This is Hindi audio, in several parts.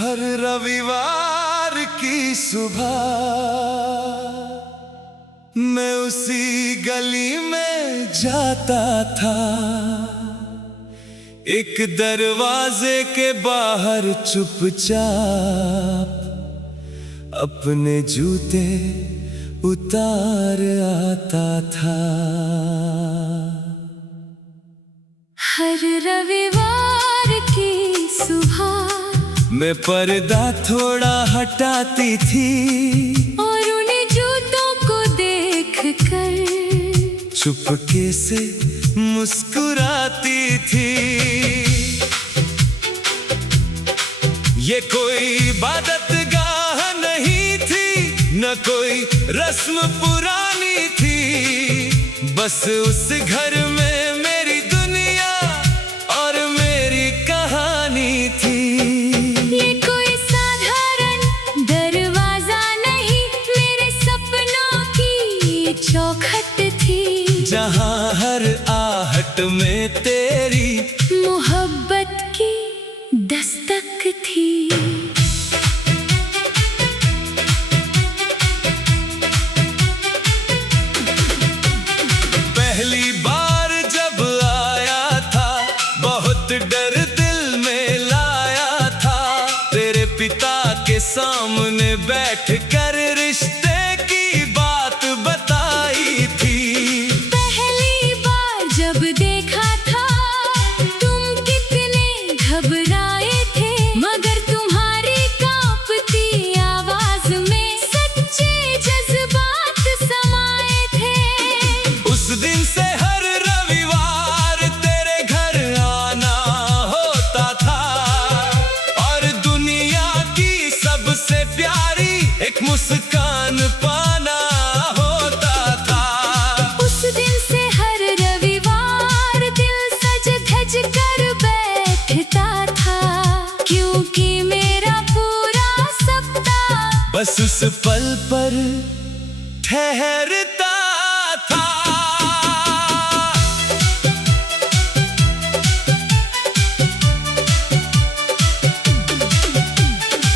हर रविवार की सुबह मैं उसी गली में जाता था। एक दरवाजे के बाहर चुपचाप अपने जूते उतार आता था। हर रविवार की सुबह मैं पर्दा थोड़ा हटाती थी और उन्हीं जूतों को देखकर चुपके से मुस्कुराती थी। ये कोई इबादतगाह नहीं थी, न कोई रस्म पुरानी थी, बस उस घर में मेरी दुनिया और मेरी कहानी थी। ये कोई साधारण दरवाजा नहीं, मेरे सपनों की चौखट थी, जहाँ हर आहट में तेरी मोहब्बत की दस्तक थी। पहली बार जब आया था बहुत डर दिल में लाया था, तेरे पिता के सामने बैठकर रिश्ते की बात बताई थी। पहली बार जब देखा था तुम कितने घबराए थे, मगर तुम्हारी कांपती आवाज में सच्चे जज्बात समाए थे। उस दिन से हर रविवार तेरे घर आना होता था और दुनिया की सबसे प्यारी एक मुस्कान पाना होता था। उस दिन से हर रविवार दिल सज धज कर बैठता था, क्योंकि मेरा पूरा सप्ताह बस उस पल पर ठहरता था।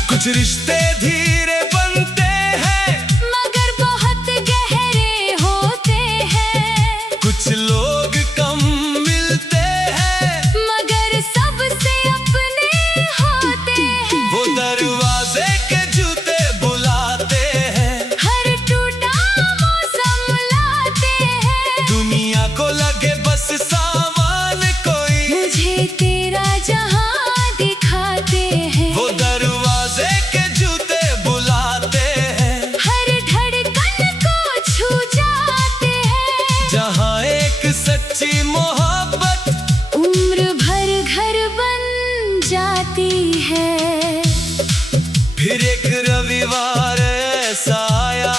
कुछ रिश्ते धीरे बनते हैं मगर बहुत गहरे होते हैं, कुछ लोग कम मिलते हैं मगर सबसे अपने होते हैं। वो दरवाजे के जूते बुलाते हैं, हर टूटा मौसम लाते हैं, दुनिया को लगे बस सामान कोई मुझे तेरा जहां दिखाते हैं। वो दरवाजे के जूते बुलाते हैं, हर धड़कन को छू जाते हैं, जहाँ एक सच्ची मोहब्बत उम्र भर घर बन जाती है। फिर एक रविवार ऐसा आया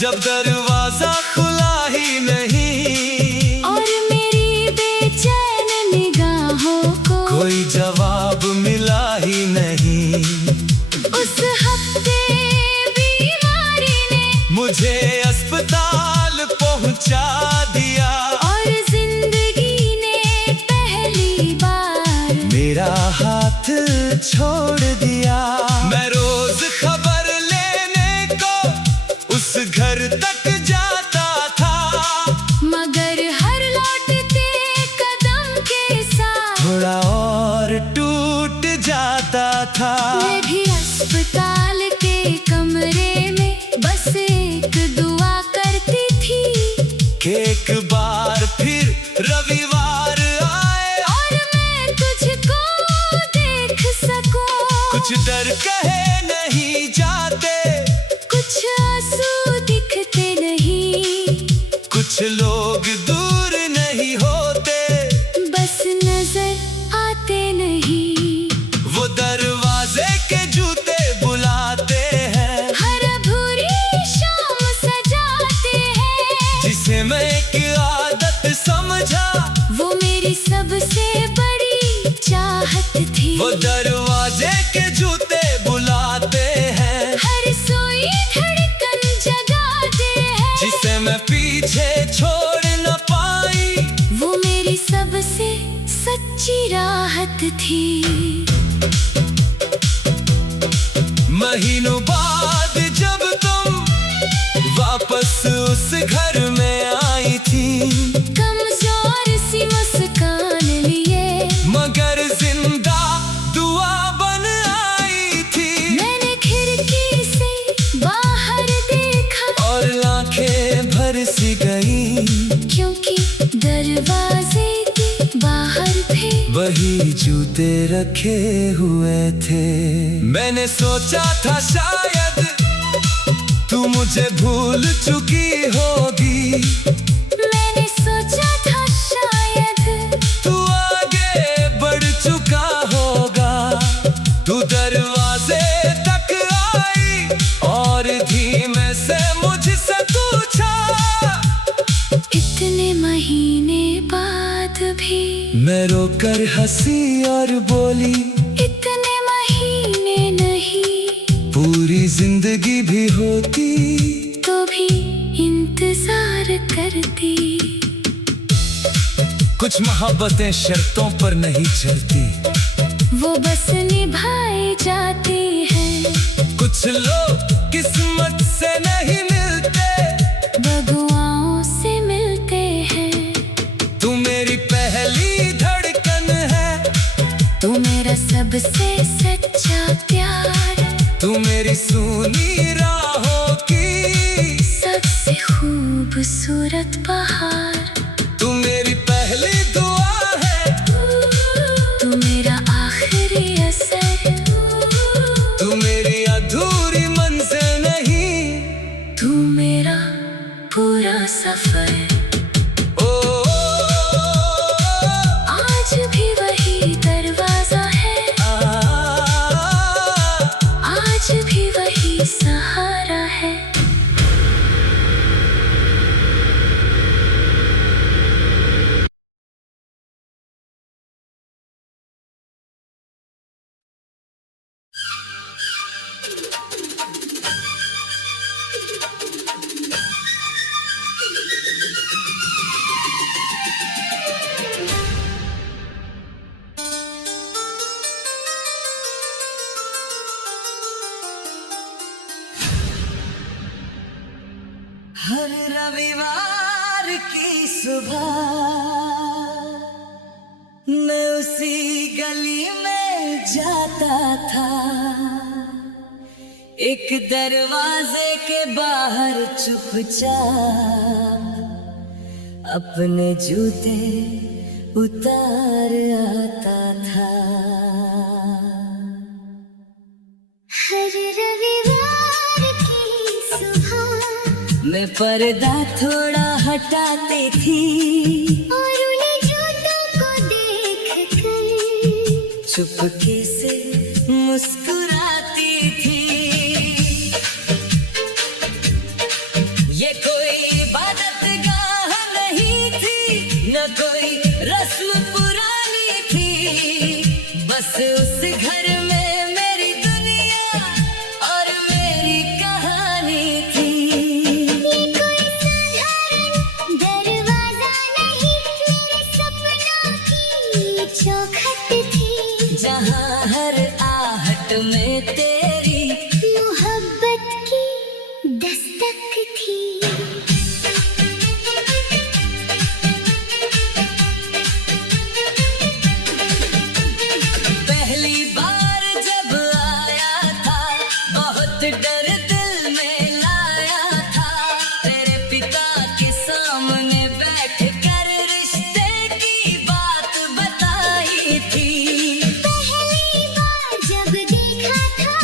जब दरवाजा खुला ही नहीं और मेरी बेचैन निगाहों को कोई जवाब मिला ही नहीं। उस हफ्ते बीमारी ने मुझे अस्पताल पहुंचा दिया और जिंदगी ने पहली बार मेरा हाथ छोड़ दिया। मैं रोज खबर लेने को उस घर तक जाता था, मगर हर लौटते कदम के साथ थोड़ा और टूट जाता था। मैं भी अस्पताल के कमरे में बस एक दुआ करती थी कि एक बार फिर रविवार आए और मैं तुझको देख सकूं। कुछ डर कहे नहीं जाते, कुछ आंसू दिखते नहीं, कुछ लोग दूर नहीं होते, बस नजर आते नहीं। वो दरवाजे के जूते बुलाते हैं, हर भूरी शाम सजाते हैं, जिसे मैं एक आदत समझा वो मेरी सबसे बड़ी चाहत थी। वो दरवाजे के जूते बुलाते हैं, हर सोई धड़कन जगाते हैं, जिसे मैं पीछे छोड़ न पाई वो मेरी सबसे सच्ची राहत थी। महीनों बाद जब तुम वापस उस घर में आई थी, कमजोर सी मुस्कान लिए मगर जिंदा दुआ बन आई थी। मैंने खिड़की से बाहर देखा और आंखें भर सी गई, क्योंकि दरवाजे के बाहर थे वही जूते रखे हुए थे। मैंने सोचा था शायद तू मुझे भूल चुकी होगी, मैंने सोचा था शायद तू आगे बढ़ चुका होगा। तू दरवाजे तक आई और धीमे से मुझसे पूछा, इतने महीने बाद भी मैं रोकर हंसी और बोली, इतने महीने नहीं पूरी जिंदगी भी होती तो भी इंतजार करती। कुछ मोहब्बतें शर्तों पर नहीं चलती, वो बस निभाई जाती है। कुछ लोग किस्मत से नहीं मिलते, बगुआओं से मिलते हैं। तू मेरी पहली धड़कन है, तू मेरा सबसे सच्चा प्यार, तू मेरी सुनी राहों की सबसे खूबसूरत बहार। तू मेरी पहली दुआ है, तू मेरा आखिरी असर, तू मेरी अधूरी मंजिल नहीं, तू मेरा पूरा सफर। आज भी वही दरवाजा है, आज भी वही सहारा है। हर रविवार की सुबह मैं उसी गली में जाता था, एक दरवाजे के बाहर चुपचाप अपने जूते उतार आता था। हर रविवार की सुबह मैं पर्दा थोड़ा हटाती थी और उन्हीं जूतों को देखकर चुपके से मुस्कुराती थी। ये कोई इबादतगाह नहीं थी, न कोई रस्म पुरानी थी, बस उस घर में मेरी दुनिया और मेरी कहानी थी। ये कोई साधारण दरवाजा नहीं, मेरे सपनों की चौखट थी, जहाँ हर आहट में तेरी मोहब्बत की दस्तक थी। पहली बार जब आया था बहुत डर दिल में लाया था, तेरे पिता के सामने बैठ कर रिश्ते की बात बताई थी। पहली बार जब देखा था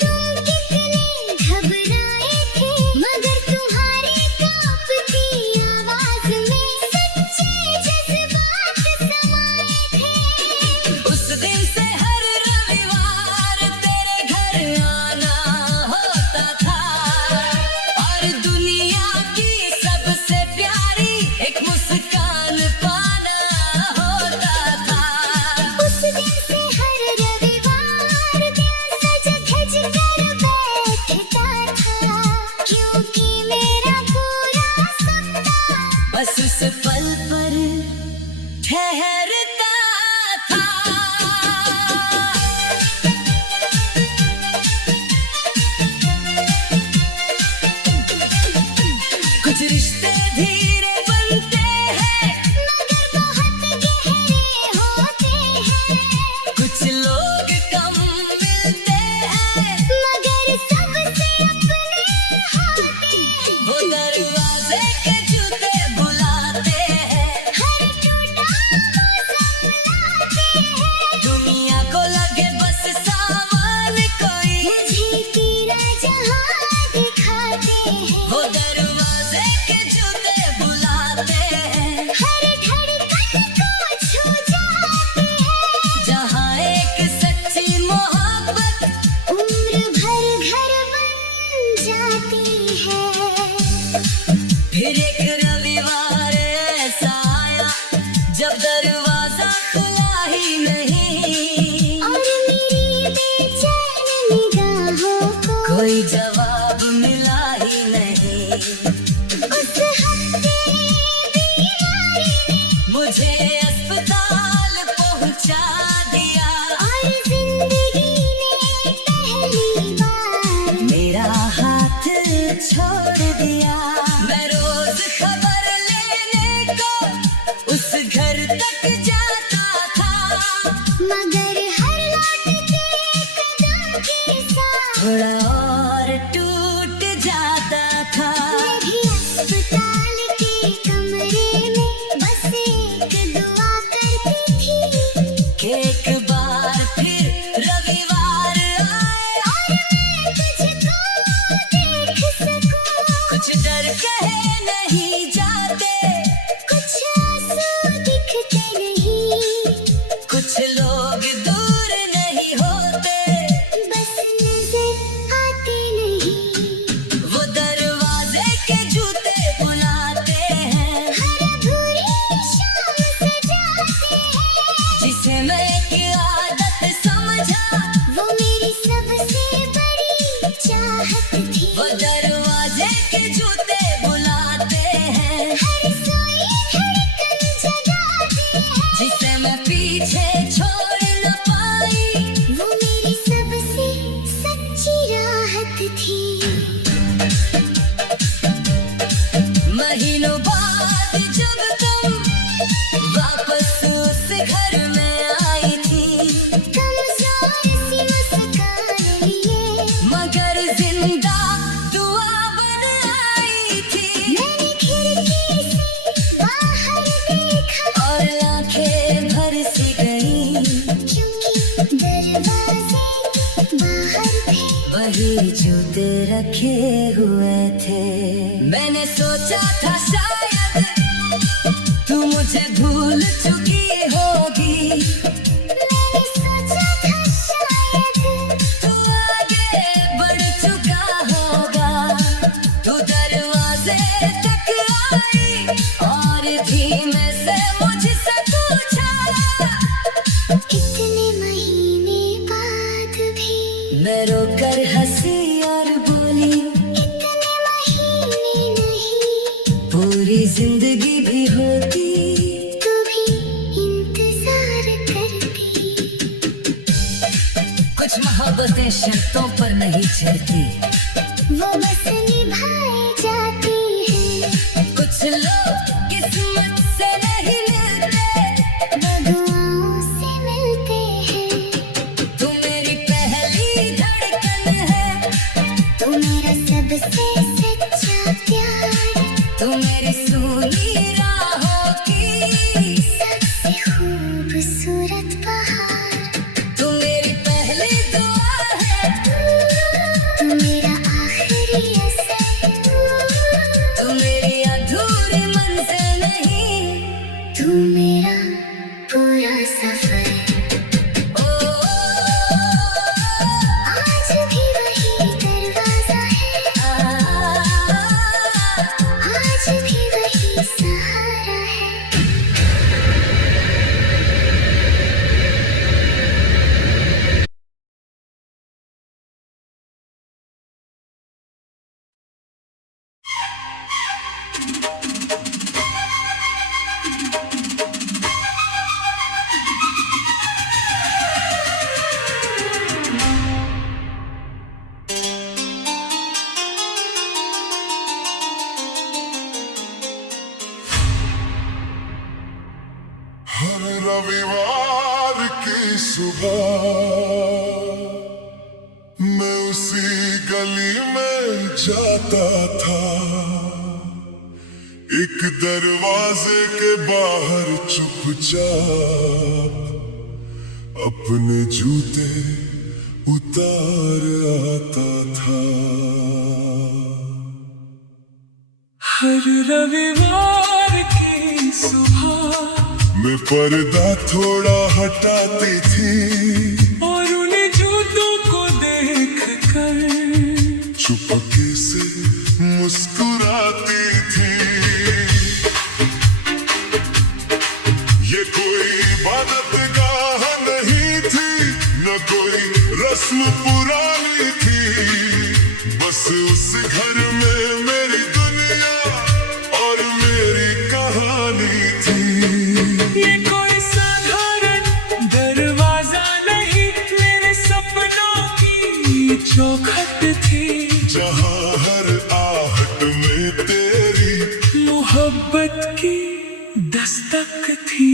तुम कितने घबराए थे, मगर तुम्हारी कांपती आवाज में सच्चे जज्बात समाए थे। उस दिन से हर रविवार तेरे घर आना होता था, और दुनिया की सबसे प्यारी एक मुस्कान पाना होता था। उस दिन से हर रविवार दिल सज धज कर बैठता था, क्योंकि मेरा पूरा सपना बस उस पल पर ठहरता था। मुझे अस्पताल पहुंचा दिया और जिंदगी ने पहली बार मेरा हाथ छोड़ दिया। मैं रोज खबर लेने को उस घर तक जाता था, मगर हर लौट के कदम के साथ थोड़ा और टूट जाता था। मैं भी अस्पताल के कमरे में बस एक दुआ करती थी कि एक बार फिर रविवार आए और मैं तुझको देख सकूं। कुछ डर कहे नहीं जाते, कुछ आंसू दिखते नहीं, कुछ लोग दूर नहीं होते, बस नजर आते नहीं। वो दरवाजे के जूते बुलाते हैं, हर बुरी शाम सजाते हैं, जिसे मैं एक आदत समझा, वो मेरी सबसे बड़ी चाहत थी। वो दरवाजे के जूते बुलाते हैं, हर सोई धड़कन जगाते हैं, जिसे मैं पीछे छोड़ न पाई। वो मेरी सबसे सच्ची राहत थी। महीनों बाद जब तुम वापस उस घर में आई थी, कमजोर सी मुस्कान लिए मगर जिंदा दुआ बन आई थी। मैंने खिड़की से बाहर देखा, और आंखें भर सी गई, क्योंकि दरवाजे बाहर थे वही जूते रखे हुए थे। मैंने सोचा था शायद तू मुझे भूल चुकी होगी, मैंने सोचा था शायद तू आगे बढ़ चुका होगा। तू दरवाजे तक आई और धीमे से मुझसे पूछा, इतने महीने बाद भी मैं रोकर हंसी और बोली, इतने महीने नहीं, पूरी जिंदगी भी होती तू भी इंतजार करती। कुछ मोहब्बतें शर्तों पर नहीं चलती, वो बस निभाई जाती है, कुछ लोग किस्मत से नहीं मिलते, वो दुआओं से मिलते हैं। तू मेरी पहली धड़कन है, तू मेरा सबसे सच्चा प्यार, तू मेरी सूनी राहों की सबसे खूबसूरत बहार। तू मेरी पहली दुआ है, तू मेरा आखिरी असर, तू मेरी अधूरी मंजिल नहीं, तू मेरा पूरा सफर। ओ, आज भी वही दरवाजा है, आज भी वही सहारा है। हर रविवार की सुबह मैं उसी गली में जाता था, एक दरवाजे के बाहर चुपचाप अपने जूते उतार आता था। हर रविवार की सुबह मैं पर्दा थोड़ा हटाती थी और उन्हीं जूतों को देख कर चुपके से मुस्कुराती थी। ये कोई इबादतगाह नहीं थी, न कोई रस्म पुरानी थी, बस उस घर में मेरी दुनिया और मेरी कहानी थी। चौखट थी, जहाँ हर आहट में तेरी मोहब्बत की दस्तक थी।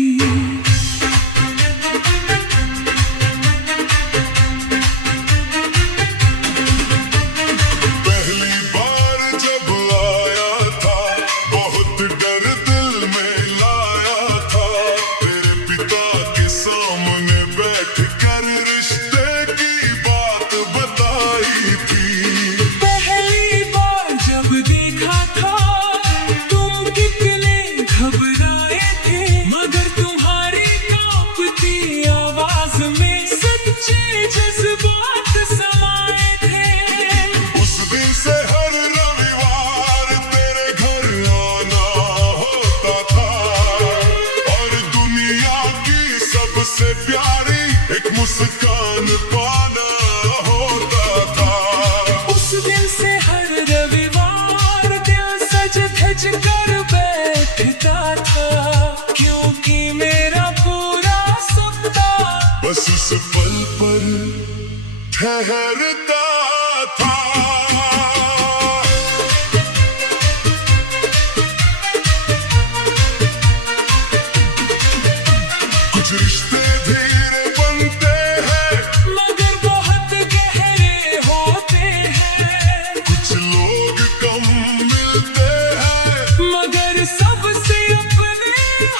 पहली बार जब आया था, बहुत डर दिल में लाया था। तेरे पिता के सामने बैठ कर रिश्ते की बात बताई थी। पहली बार जब देखा था, तुम कितने घबराए थे, मगर तुम्हारी कांपती आवाज में सच्चे जज्बात समाए थे। उस दिन से हर रविवार तेरे घर आना होता था, और दुनिया की सबसे प्यारी एक मुस्कान पाना होता था। उस दिन से हर रविवार दिल सज धज कर बैठता था, क्योंकि मेरा पूरा सपना बस उस पल पर ठहरता था। कुछ रिश्ते धीरे बनते हैं, मगर बहुत गहरे होते हैं। कुछ लोग कम मिलते हैं, मगर सबसे अपने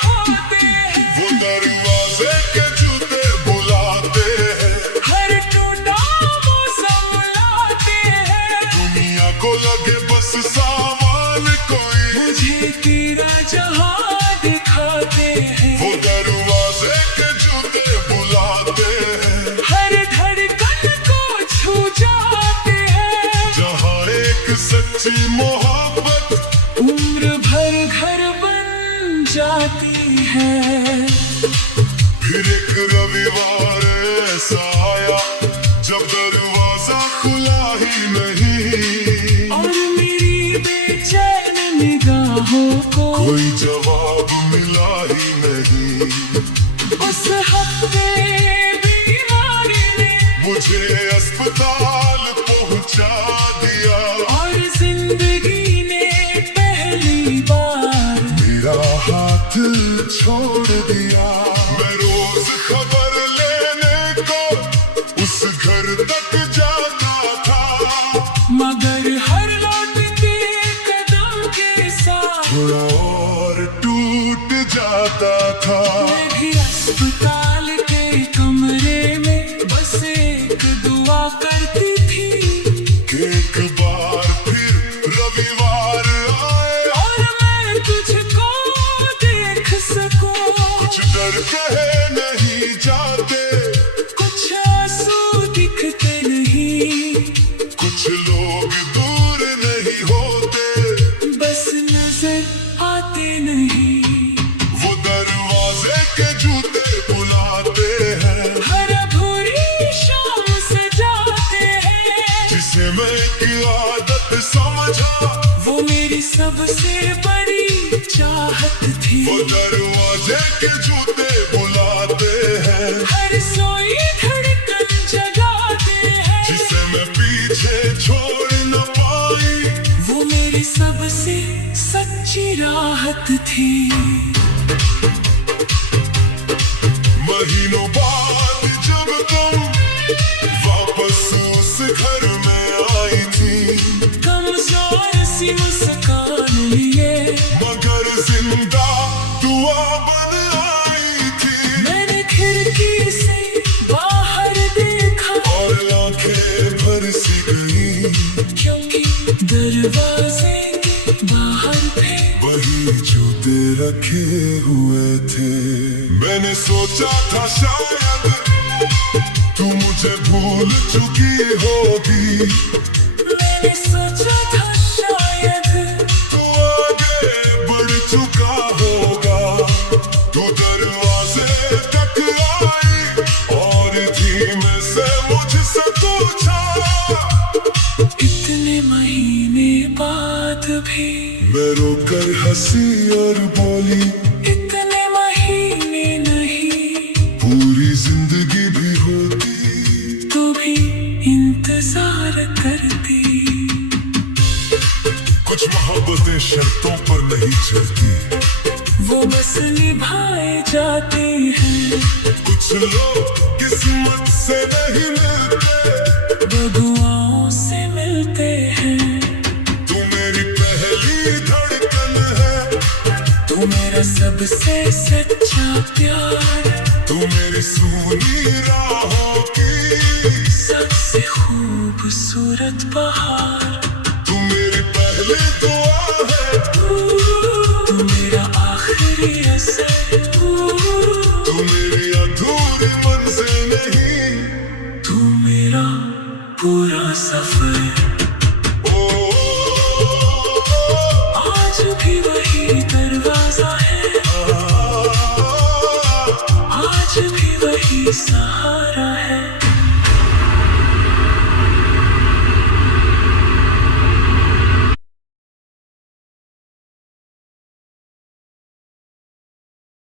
होते हैं। वो दरवाजे के जूते बुलाते हैं, हर टूटा मौसम लाते हैं। दुनिया को लगे बस सामान कोई। मुझे तेरा जहां दिखाते हैं, वो दरवाजे के जूते बुलाते हैं, हर धड़कन को छू जाते हैं। जहाँ एक सच्ची मोहब्बत उम्र भर घर बन जाती है। फिर एक रविवार ऐसा आया जब दरवाजा खुला ही नहीं, और मेरी बेचैन निगाहों को कोई जवाब मिला ही नहीं। उस हफ्ते बीमारी ने मुझे अस्पताल पहुंचा दिया, और जिंदगी ने पहली बार मेरा हाथ छोड़ दिया। मैं रोज खबर लेने को उस घर तक जाता था, मगर हर लौटते कदम के साथ थोड़ा और टूट जाता था। मैं भी अस्पताल के कमरे में बस एक दुआ करती थी, कि एक बार फिर रविवार आए, और मैं तुझको देख सकूं। कुछ डर कहे नहीं जाते, कुछ आंसू दिखते नहीं, कुछ लोग दूर नहीं होते, बस नजर आते नहीं। वो दरवाजे के जूते बुलाते हैं, हर भूरी शाम से जाते हैं। जिसे मैं एक आदत समझा, वो मेरी सबसे बड़ी चाहत थी। वो दरवाजे के जूते बुलाते हैं, हर सोई धड़कन जगाते हैं। जिसे मैं पीछे छोड़ न पाई, वो मेरी सबसे सच्ची राहत थी। महीनों बाद जब तुम वापस उस घर में आई थी, कमजोर सी मुस्कान लिए मगर जिंदा दुआ बन आई थी। मैंने खिड़की से बाहर देखा, और आंखें भर सी गई, क्योंकि दरवाजे के बाहर थे वही जूते रखे हुए थे। मैंने सोचा था शायद तू मुझे भूल चुकी होगी, मैंने सोचा था शायद तू आगे बढ़ चुका होगा। तू दरवाजे तक आई और धीमे से मुझसे पूछा, इतने महीने बाद भी मैं रोकर हंसी और बोली, इतने महीने नहीं, पूरी जिंदगी भी होती तू भी इंतजार जाती हैं। कुछ लोग किस्मत से नहीं मिलते, वो दुआओं से मिलते हैं। तू मेरी पहली धड़कन है, तू मेरा सबसे सच्चा प्यार, तू मेरी सूनी राहों की सबसे खूबसूरत बहार। तू मेरी पहली दुआ है, तू मेरा आखिरी असर, तू मेरी अधूरी मंजिल नहीं, तू मेरा पूरा सफर। ओ, आज भी वही दरवाजा है, आज भी वही सहारा है।